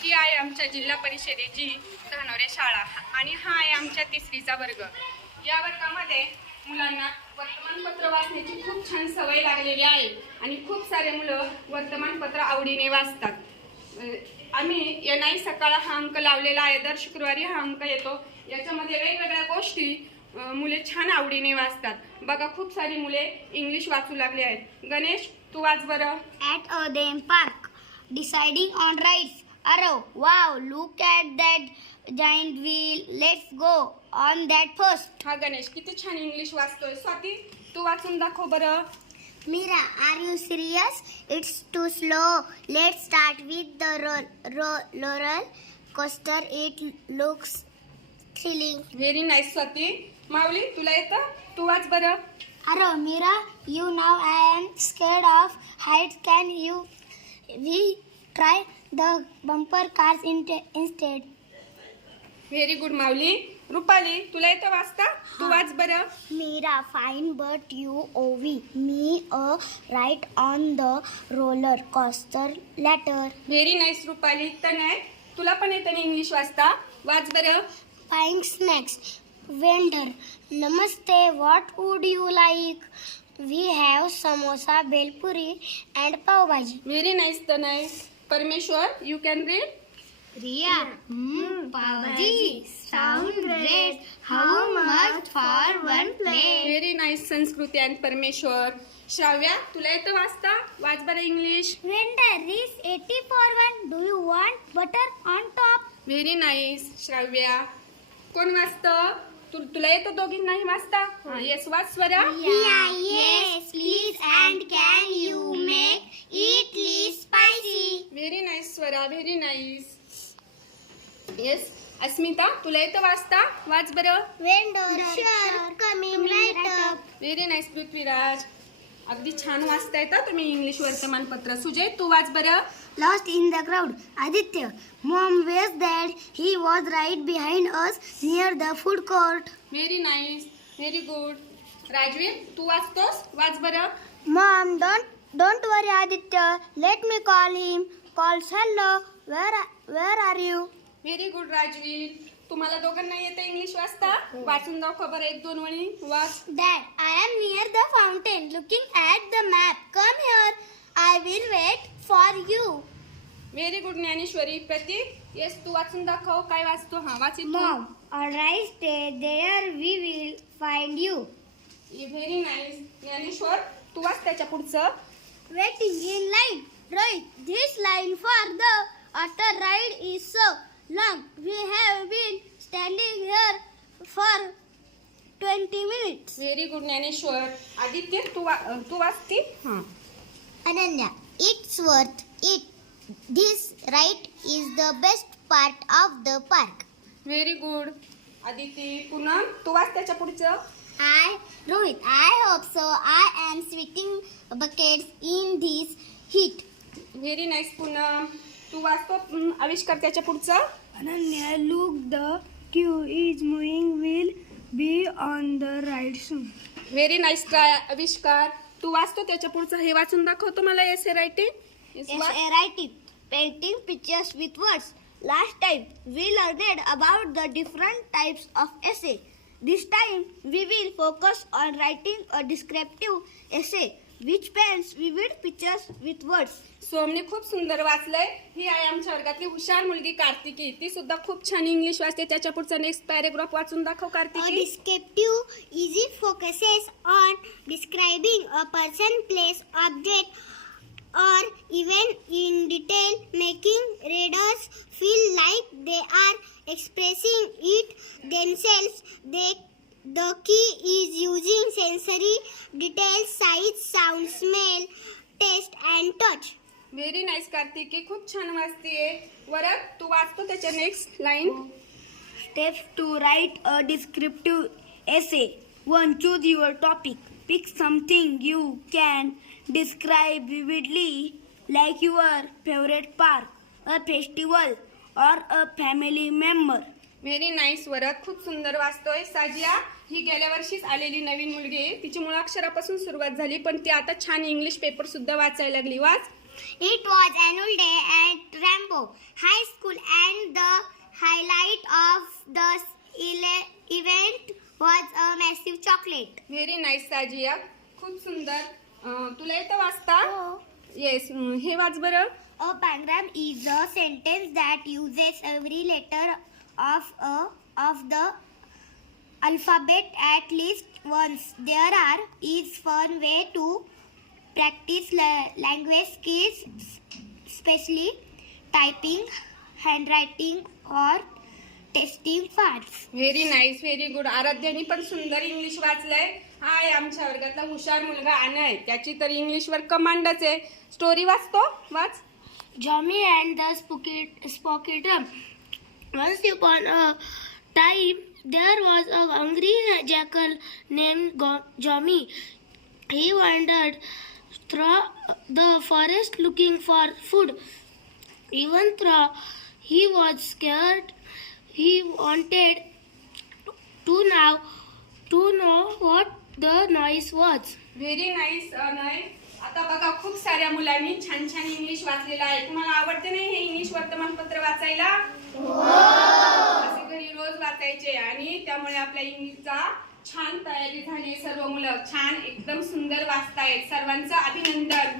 ही आहे आमच्या जिल्हा परिषदेची धानोरे शाळा आणि हा आहे आमच्या तिसरीचा वर्ग। या वर्गामध्ये मुलांना वर्तमानपत्र वाचण्याची खूप छान सवय लागलेली आहे आणि खूप सारे मुलं वर्तमानपत्र आवडीने वाचतात। आम्ही येणारी सकाळ हा अंक लावलेला आहे, दर शुक्रवारी हा अंक येतो। याच्यामध्ये वेगवेगळ्या गोष्टी मुले छान आवडीने वाचतात। बघा खूप सारी मुले इंग्लिश वाचू लागले आहेत। गणेश तू वाच बरं। At a theme park, deciding on rides. Arrow, wow, look at that giant wheel. Let's go on that first. हा गणेश किती छान इंग्लिश वाचतोय। स्वाती तू वाचून दाखव बरं। Mira, are you serious? It's too slow. Let's start with the roller coaster. It looks thrilling. Very nice Swati. Mauli तुला येतं, तू वाच बरं। Arrow, Mira, you know I am scared of heights. Can we try the bumper cars instead? Very good Mauli. Rupali तुला येतं वाचता, तू वाच बरं। Mira, fine, but you owe me a ride on the roller coaster later. Very nice Rupali. तनय तुला पण येतं ना English वाचता, वाच बरं। Thanks. Next, vendor. Namaste. What would you like? We have samosa, belpuri, and pav bhaji. Very nice तनय। परमेश्वर you can read. Riya. Pav bhaji. Sound great. How much for one plate? Very nice संस्कृती आणि परमेश्वर। श्राव्या तुला येतं वाचता, वाच बरं English. Vendor is 80 for one. Do you want butter on top? Very nice Shravya. कोण वाचतं? तुला येतं दोघींनाही वाचता? हा yes watch Swara. Yeah, yes, please. And can you make it less spicy? Very nice Swara, very nice. Yes Asmita तुला येतं वाचता, वाच बरं। Vendor, sure, coming right up. Very nice Prithviraj. अगदी छान वाचता येतं तुम्ही इंग्लिश वर्तमानपत्र। सुजय तू वाच बरं। Lost in the crowd. Aditya, Mom, where's Dad? He was right behind us near the food court. Very nice, very good. Rajveer तू वाचतोस, वाच बरं। Mom, don't worry, Aditya. Let me call him. Calls, hello. Where are you? Very good Rajveer. तुम्हाला दोघांना येतं English वाचता, वाचून दाखव बरं एक दोन वळी, वाच। Dad, I am near the fountain looking at the map. Come here. I will wait for you. Very good Dnyaneshwari. Pratik yes तू वाचून दाखव, काय वाचतो? हा वाच इथून। Mom, alright, stay there. We will find you. Very nice Dnyaneshwar तू वाच त्याच्या पुढचं। Waiting in line. Right, this line for the auto ride is so long. We have been standing here for 20 minutes. Very good Dnyaneshwar. Aditya तू वाचती? हा Ananya, it's worth it. This ride is the best part of the park. Very good Aditi. Poonam तू वाच त्याच्या पुढचं। Rohit, I hope so. I am sweating buckets in this heat. Very nice Poonam. तू वाचतो आविष्कार त्याच्या पुढचं। Ananya, look, the queue is moving. We'll be on the ride soon. Very nice try आविष्कार। तू वाचतो त्याच्या पुढचं, हे वाचून दाखवतो मला एसे writing. Writing, painting pictures with words. Last time we learned about the different types of essay. This time we will focus on writing a descriptive essay which paints vivid pictures with words. सोमने खूप सुंदर वाचलंय। ही आहे आमच्या वर्गातली हुशार मुलगी कार्तिकी, ती सुद्धा खूप छान इंग्लिश वाचते। त्याच्या पुढचा नेक्स्ट पॅरेग्राफ वाचून दाखव A Kartiki. descriptive easy focuses on describing a person, place, object, or event in detail, making readers feel like they are expressing it themselves. The key is using sensory details, sight, sound, smell, taste, and touch. Very nice Kartiki, खूप छान वाचतेय। वरद तू वाचतो त्याच्या next line. Steps to write a descriptive essay. 1. Choose your topic. Pick something you can describe vividly, like your favorite park, a festival, or a family member. Very nice Varad, खूप सुंदर वाचतोय। साजिया ही गेल्या वर्षीच आलेली नवीन मुलगी आहे, तिची मुळाक्षरापासून सुरुवात झाली पण ती आता छान इंग्लिश पेपर सुद्धा वाचायला लागली। वाच। It was annual day at Rambo High School. chocolate. Very nice Tajiya, खूप सुंदर. तुला येतं वाचता? Oh. येस. हे वाच बरं. A pangram is a sentence that uses every letter of the alphabet at least once. There is fun way to practice language skills, especially typing, handwriting, or testing parts. Very nice, very good. आराध्यानी पण सुंदर English वाचलंय. हा आहे आमच्या वर्गातला हुशार मुलगा अनय. त्याची तर इंग्लिशवर कमांडच आहे. स्टोरी वाचतो, वाच. Jommy and the Spooky Drum. Once upon a time, there was a hungry jackal named Jommy. He wandered through the forest looking for food. Even though he was scared, he wanted to know what the noise was. Very nice Anay. आता बघा खूप साऱ्या मुलांनी छान छान English वाचलेलं आहे. तुम्हाला आवडते नाही हे इंग्लिश वर्तमानपत्र वाचायला? असे घरी रोज वाचायचे आणि त्यामुळे आपल्या इंग्लिशचा छान तयारी झाली. सर्व मुलं छान एकदम सुंदर वाचतायत. सर्वांचं अभिनंदन.